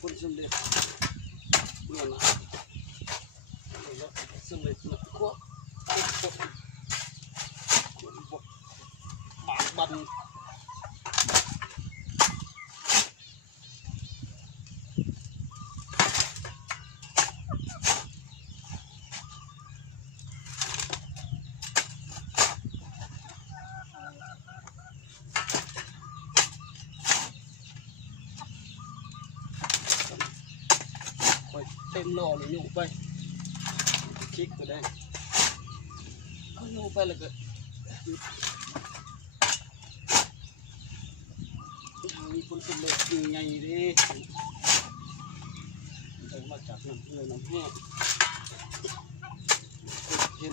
คนสำเร็จเนี่ยนะสำเร็จนะก็บากบันเต็มหล่อเลยอยู่ไปคลิกก็ได้ก็อยู่ไปแล้วก็มีคนสำเร็จยังไงดิเดินมาจากน้ำเลยน้ำแห้งเห็น